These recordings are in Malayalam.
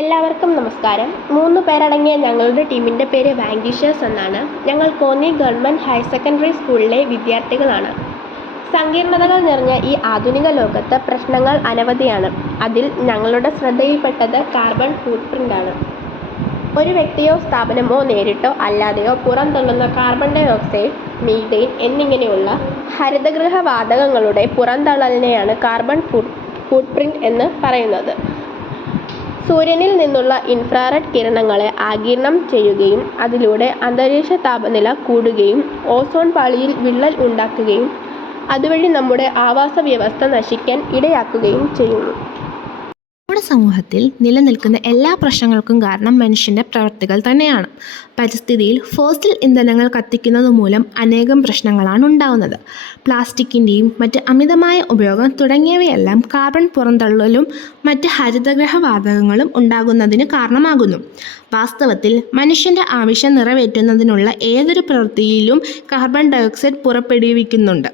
എല്ലാവർക്കും നമസ്കാരം. 3 പേരടങ്ങിയ ഞങ്ങളുടെ ടീമിൻ്റെ പേര് വാങ്കിഷേഴ്സ് എന്നാണ്. ഞങ്ങൾ കോന്നി ഗവൺമെൻറ് ഹയർ സെക്കൻഡറി സ്കൂളിലെ വിദ്യാർത്ഥികളാണ്. സങ്കീർണതകൾ നിറഞ്ഞ ഈ ആധുനിക ലോകത്ത് പ്രശ്നങ്ങൾ അനവധിയാണ്. അതിൽ ഞങ്ങളുടെ ശ്രദ്ധയിൽപ്പെട്ടത് കാർബൺ ഫുട് പ്രിൻ്റാണ്. ഒരു വ്യക്തിയോ സ്ഥാപനമോ നേരിട്ടോ അല്ലാതെയോ പുറന്തള്ളുന്ന കാർബൺ ഡൈ ഓക്സൈഡ്, മീഥെയ്ൻ എന്നിങ്ങനെയുള്ള ഹരിതഗൃഹ വാതകങ്ങളുടെ പുറന്തള്ളലിനെയാണ് കാർബൺ ഫുട് പ്രിന്റ് എന്ന് പറയുന്നത്. സൂര്യനിൽ നിന്നുള്ള ഇൻഫ്രാറെഡ് കിരണങ്ങളെ ആഗിരണം ചെയ്യുകയും അതിലൂടെ അന്തരീക്ഷ താപനില കൂടുകയും ഓസോൺ പാളിയിൽ വിള്ളൽ ഉണ്ടാക്കുകയും അതുവഴി നമ്മുടെ ആവാസ വ്യവസ്ഥ നശിക്കാൻ ഇടയാക്കുകയും ചെയ്യുന്നു. നമ്മുടെ സമൂഹത്തിൽ നിലനിൽക്കുന്ന എല്ലാ പ്രശ്നങ്ങൾക്കും കാരണം മനുഷ്യൻ്റെ പ്രവൃത്തികൾ തന്നെയാണ്. പരിസ്ഥിതിയിൽ ഫോസിൽ ഇന്ധനങ്ങൾ കത്തിക്കുന്നത് മൂലം അനേകം പ്രശ്നങ്ങളാണ് ഉണ്ടാകുന്നത്. പ്ലാസ്റ്റിക്കിൻ്റെയും മറ്റ് അമിതമായ ഉപയോഗം തുടങ്ങിയവയെല്ലാം കാർബൺ പുറന്തള്ളലും മറ്റ് ഹരിതഗൃഹ വാതകങ്ങളും ഉണ്ടാകുന്നതിന് കാരണമാകുന്നു. വാസ്തവത്തിൽ മനുഷ്യൻ്റെ ആവശ്യം നിറവേറ്റുന്നതിനുള്ള ഏതൊരു പ്രവൃത്തിയിലും കാർബൺ ഡയോക്സൈഡ് പുറപ്പെടുവിക്കുന്നുണ്ട്.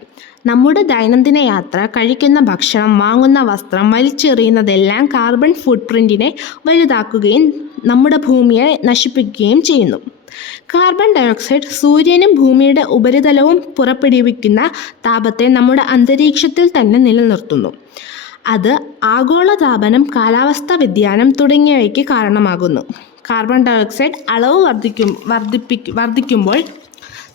നമ്മുടെ ദൈനംദിന യാത്ര, കഴിക്കുന്ന ഭക്ഷണം, വാങ്ങുന്ന വസ്ത്രം, വലിച്ചെറിയുന്നതെല്ലാം കാർബൺ ഫുട് പ്രിൻറ്റിനെ വലുതാക്കുകയും നമ്മുടെ ഭൂമിയെ നശിപ്പിക്കുകയും ചെയ്യുന്നു. കാർബൺ ഡയോക്സൈഡ് സൂര്യനും ഭൂമിയുടെ ഉപരിതലവും പുറപ്പെടുവിക്കുന്ന താപത്തെ നമ്മുടെ അന്തരീക്ഷത്തിൽ തന്നെ നിലനിർത്തുന്നു. അത് ആഗോളതാപനം, കാലാവസ്ഥാ വ്യതിയാനം തുടങ്ങിയവയ്ക്ക് കാരണമാകുന്നു. കാർബൺ ഡയോക്സൈഡ് അളവ് വർദ്ധിക്കുമ്പോൾ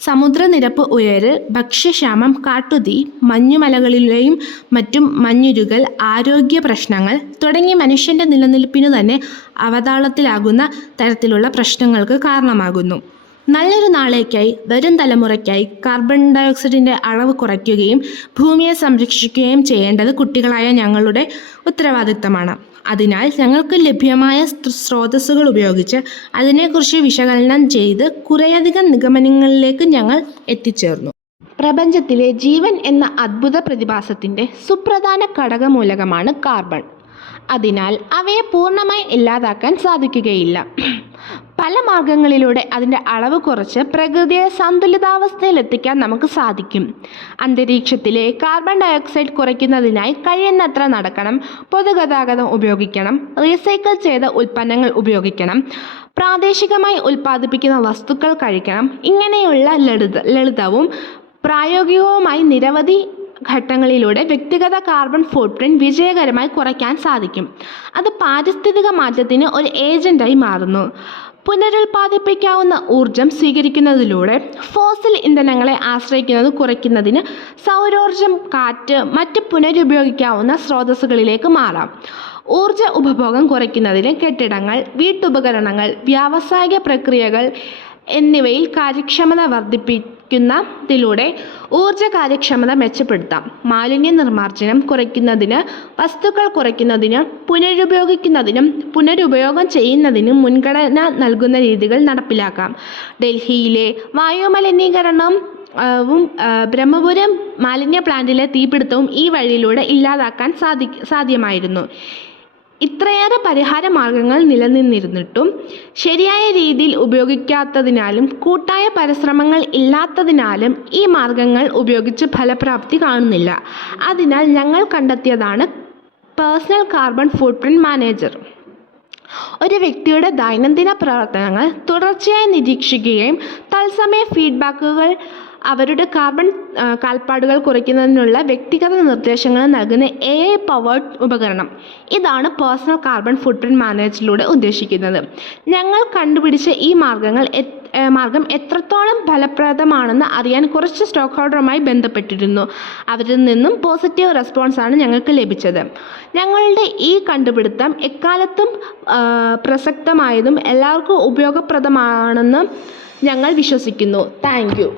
സമുദ്രനിരപ്പ് ഉയരൽ, ഭക്ഷ്യക്ഷാമം, കാട്ടുതീ, മഞ്ഞുമലകളിലെയും മറ്റും മഞ്ഞുരുകൽ, ആരോഗ്യ പ്രശ്നങ്ങൾ തുടങ്ങി മനുഷ്യൻ്റെ നിലനിൽപ്പിനു തന്നെ അവതാളത്തിലാകുന്ന തരത്തിലുള്ള പ്രശ്നങ്ങൾക്ക് കാരണമാകുന്നു. നല്ലൊരു നാളേക്കായി, വരും തലമുറയ്ക്കായി കാർബൺ ഡയോക്സൈഡിൻ്റെ അളവ് കുറയ്ക്കുകയും ഭൂമിയെ സംരക്ഷിക്കുകയും ചെയ്യേണ്ടത് കുട്ടികളായ ഞങ്ങളുടെ ഉത്തരവാദിത്തമാണ്. അതിനാൽ ഞങ്ങൾക്ക് ലഭ്യമായ സ്രോതസ്സുകൾ ഉപയോഗിച്ച് അതിനെക്കുറിച്ച് വിശകലനം ചെയ്ത് കുറേയധികം നിഗമനങ്ങളിലേക്ക് ഞങ്ങൾ എത്തിച്ചേർന്നു. പ്രപഞ്ചത്തിലെ ജീവൻ എന്ന അദ്ഭുത പ്രതിഭാസത്തിൻ്റെ സുപ്രധാന ഘടകമൂലകമാണ് കാർബൺ. അതിനാൽ അവയെ പൂർണ്ണമായി ഇല്ലാതാക്കാൻ സാധിക്കുകയില്ല. പല മാർഗങ്ങളിലൂടെ അതിൻ്റെ അളവ് കുറച്ച് പ്രകൃതിയെ സന്തുലിതാവസ്ഥയിലെത്തിക്കാൻ നമുക്ക് സാധിക്കും. അന്തരീക്ഷത്തിലെ കാർബൺ ഡയോക്സൈഡ് കുറയ്ക്കുന്നതിനായി കഴിയുന്നത്ര നടക്കണം, പൊതുഗതാഗതം ഉപയോഗിക്കണം, റീസൈക്കിൾ ചെയ്ത ഉൽപ്പന്നങ്ങൾ ഉപയോഗിക്കണം, പ്രാദേശികമായി ഉൽപ്പാദിപ്പിക്കുന്ന വസ്തുക്കൾ കഴിക്കണം. ഇങ്ങനെയുള്ള ലളിതവും പ്രായോഗികവുമായി നിരവധി ഘട്ടങ്ങളിലൂടെ വ്യക്തിഗത കാർബൺ ഫുട് പ്രിന്റ് വിജയകരമായി കുറയ്ക്കാൻ സാധിക്കും. അത് പാരിസ്ഥിതിക മാറ്റത്തിന് ഒരു ഏജന്റായി മാറുന്നു. പുനരുൽപ്പാദിപ്പിക്കാവുന്ന ഊർജം സ്വീകരിക്കുന്നതിലൂടെ ഫോസിൽ ഇന്ധനങ്ങളെ ആശ്രയിക്കുന്നത് കുറയ്ക്കുന്നതിന് സൗരോർജം, കാറ്റ്, മറ്റ് പുനരുപയോഗിക്കാവുന്ന സ്രോതസ്സുകളിലേക്ക് മാറാം. ഊർജ ഉപഭോഗം കുറയ്ക്കുന്നതിന് കെട്ടിടങ്ങൾ, വീട്ടുപകരണങ്ങൾ, വ്യാവസായിക പ്രക്രിയകൾ എന്നിവയിൽ കാര്യക്ഷമത വർദ്ധിപ്പിക്കുന്നതിലൂടെ ഊർജ കാര്യക്ഷമത മെച്ചപ്പെടുത്താം. മാലിന്യ നിർമ്മാർജ്ജനം കുറയ്ക്കുന്നതിന്, വസ്തുക്കൾ കുറയ്ക്കുന്നതിന്, പുനരുപയോഗിക്കുന്നതിനും പുനരുപയോഗം ചെയ്യുന്നതിനും മുൻഗണന നൽകുന്ന രീതികൾ നടപ്പിലാക്കാം. ഡൽഹിയിലെ വായുമലിനീകരണവും ബ്രഹ്മപുരം മാലിന്യ പ്ലാന്റിലെ തീപിടുത്തവും ഈ വഴിയിലൂടെ ഇല്ലാതാക്കാൻ സാധ്യമായിരുന്നു. ഇത്രയേറെ പരിഹാര മാർഗങ്ങൾ നിലനിന്നിരുന്നിട്ടും ശരിയായ രീതിയിൽ ഉപയോഗിക്കാത്തതിനാലും കൂട്ടായ പരിശ്രമങ്ങൾ ഇല്ലാത്തതിനാലും ഈ മാർഗങ്ങൾ ഉപയോഗിച്ച് ഫലപ്രാപ്തി കാണുന്നില്ല. അതിനാൽ ഞങ്ങൾ കണ്ടെത്തിയതാണ് പേഴ്സണൽ കാർബൺ ഫുട് പ്രിന്റ് മാനേജർ. ഒരു വ്യക്തിയുടെ ദൈനംദിന പ്രവർത്തനങ്ങൾ തുടർച്ചയായി നിരീക്ഷിക്കുകയും തത്സമയ ഫീഡ്ബാക്കുകൾ അവരുടെ കാർബൺ കാൽപ്പാടുകൾ കുറയ്ക്കുന്നതിനുള്ള വ്യക്തിഗത നിർദ്ദേശങ്ങൾ നൽകുന്ന AI പവേർഡ് ഉപകരണം. ഇതാണ് പേഴ്സണൽ കാർബൺ ഫുട് പ്രിന്റ് മാനേജറിലൂടെ ഉദ്ദേശിക്കുന്നത്. ഞങ്ങൾ കണ്ടുപിടിച്ച ഈ മാർഗം എത്രത്തോളം ഫലപ്രദമാണെന്ന് അറിയാൻ കുറച്ച് സ്റ്റോക്ക് ഹോൾഡറുമായി ബന്ധപ്പെട്ടിരുന്നു. അവരിൽ നിന്നും പോസിറ്റീവ് റെസ്പോൺസാണ് ഞങ്ങൾക്ക് ലഭിച്ചത്. ഞങ്ങളുടെ ഈ കണ്ടുപിടുത്തം എക്കാലത്തും പ്രസക്തമായതും എല്ലാവർക്കും ഉപയോഗപ്രദമാണെന്ന് ഞങ്ങൾ വിശ്വസിക്കുന്നു. Thank you.